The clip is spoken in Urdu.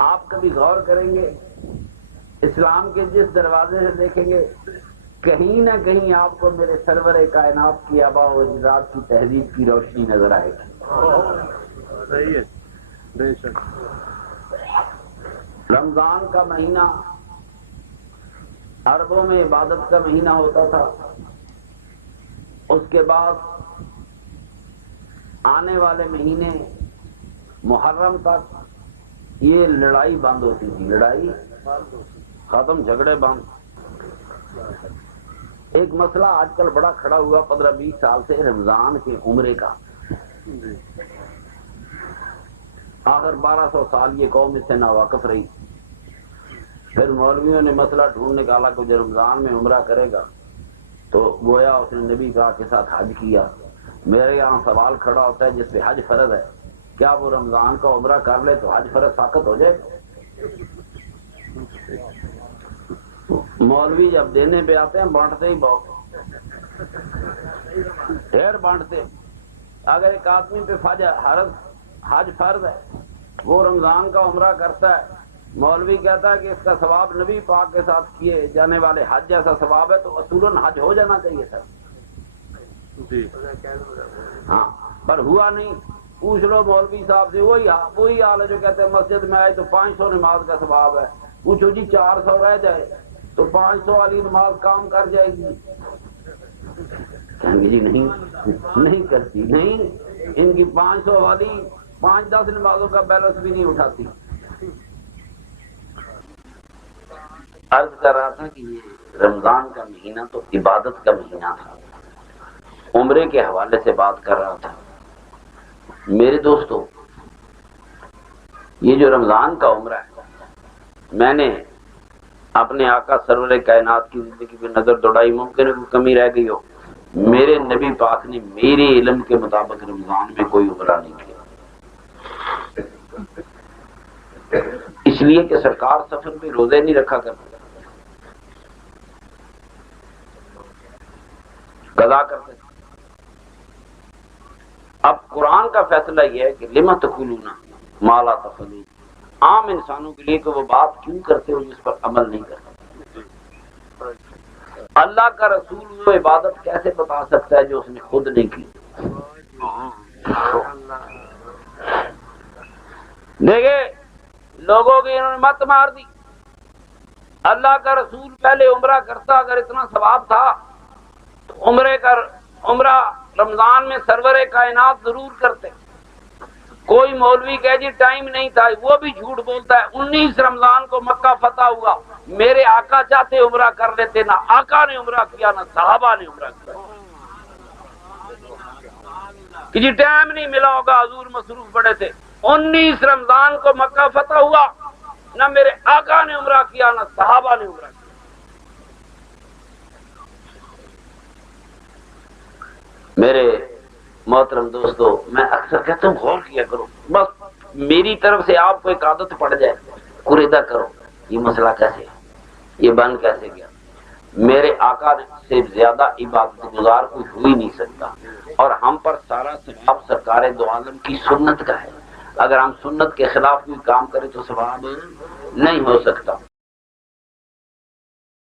آپ کبھی غور کریں گے اسلام کے جس دروازے سے دیکھیں گے کہیں نہ کہیں آپ کو میرے سرور کائنات کی آباء و اجداد کی تہذیب کی روشنی نظر آئے گی۔ صحیح ہے، بے شک۔ رمضان کا مہینہ عربوں میں عبادت کا مہینہ ہوتا تھا، اس کے بعد آنے والے مہینے محرم تک یہ لڑائی بند ہوتی تھی، لڑائی ختم، جھگڑے بند۔ ایک مسئلہ آج کل بڑا کھڑا ہوا 15-20 سال سے رمضان کے عمرے کا، آخر 1200 سال یہ قوم اس سے ناواقف رہی، پھر مولویوں نے مسئلہ ڈھونڈ نکالا کہ جو رمضان میں عمرہ کرے گا تو گویا اس نے نبی پاک کے ساتھ حج کیا۔ میرے یہاں سوال کھڑا ہوتا ہے جس پہ حج فرض ہے، کیا وہ رمضان کا عمرہ کر لے تو حج فرض ساقط ہو جائے؟ مولوی جب دینے پہ آتے ہیں بانٹتے ہی بہت ڈھیر بانٹتے۔ اگر ایک آدمی پہ حج فرض ہے، وہ رمضان کا عمرہ کرتا ہے، مولوی کہتا ہے کہ اس کا ثواب نبی پاک کے ساتھ کیے جانے والے حج جیسا ثواب ہے، تو اصولاً حج ہو جانا چاہیے سر۔ جی ہاں، پر ہوا نہیں۔ پوچھ لو مولوی صاحب سے، وہی حال ہے جو کہتے ہیں مسجد میں آئے تو 500 نماز کا ثواب ہے۔ پوچھو جی 400 رہ جائے تو 500 والی نماز کام کر جائے گی؟ کہیں گے جی نہیں کرتی، نہیں، ان کی 500 والی 5-10 نمازوں کا بیلنس بھی نہیں اٹھاتی۔ عرض کر رہا تھا کہ یہ رمضان کا مہینہ تو عبادت کا مہینہ تھا، عمرے کے حوالے سے بات کر رہا تھا۔ میرے دوستو، یہ جو رمضان کا عمرہ ہے، میں نے اپنے آقا سرور کائنات کی زندگی پہ نظر دوڑائی، ممکن ہے کوئی کمی رہ گئی ہو، میرے نبی پاک نے میرے علم کے مطابق رمضان میں کوئی عمرہ نہیں کیا، اس لیے کہ سرکار سفر پہ روزے نہیں رکھا کرتے، قضا کرتے تھے۔ اب قرآن کا فیصلہ یہ ہے کہ لما تقولون ما لا تفعلون، عام انسانوں کے لیے کہ وہ بات کیوں کرتے ہو جس پر عمل نہیں کرتے۔ اللہ کا رسول وہ عبادت کیسے بتا سکتا ہے جو اس نے خود نہیں کی؟ دیکھے لوگوں کی انہوں نے مت مار دی۔ اللہ کا رسول پہلے عمرہ کرتا، اگر اتنا ثواب تھا تو عمرہ رمضان میں سرور کائنات ضرور کرتے۔ کوئی مولوی کہے جی ٹائم نہیں تھا، وہ بھی جھوٹ بولتا ہے۔ 19 رمضان کو مکہ فتح ہوا، میرے آقا چاہتے عمرہ کر لیتے، نہ آقا نے عمرہ کیا نہ صحابہ نے عمرہ کیا۔ کہ جی ٹائم نہیں ملا ہوگا، حضور مصروف پڑے تھے۔ 19 رمضان کو مکہ فتح ہوا، نہ میرے آقا نے عمرہ کیا نہ صحابہ نے عمرہ کیا۔ میرے محترم دوستو، میں اکثر کہتا ہوں غور کیا کرو، بس میری طرف سے آپ کو ایک عادت پڑ جائے، قریدہ کرو یہ مسئلہ کیسے ہے، یہ بن کیسے گیا۔ میرے آقا سے زیادہ عبادت گزار کوئی ہو ہی نہیں سکتا، اور ہم پر سارا ثواب سرکار دو عالم کی سنت کا ہے۔ اگر ہم سنت کے خلاف کوئی کام کریں تو ثواب نہیں ہو سکتا۔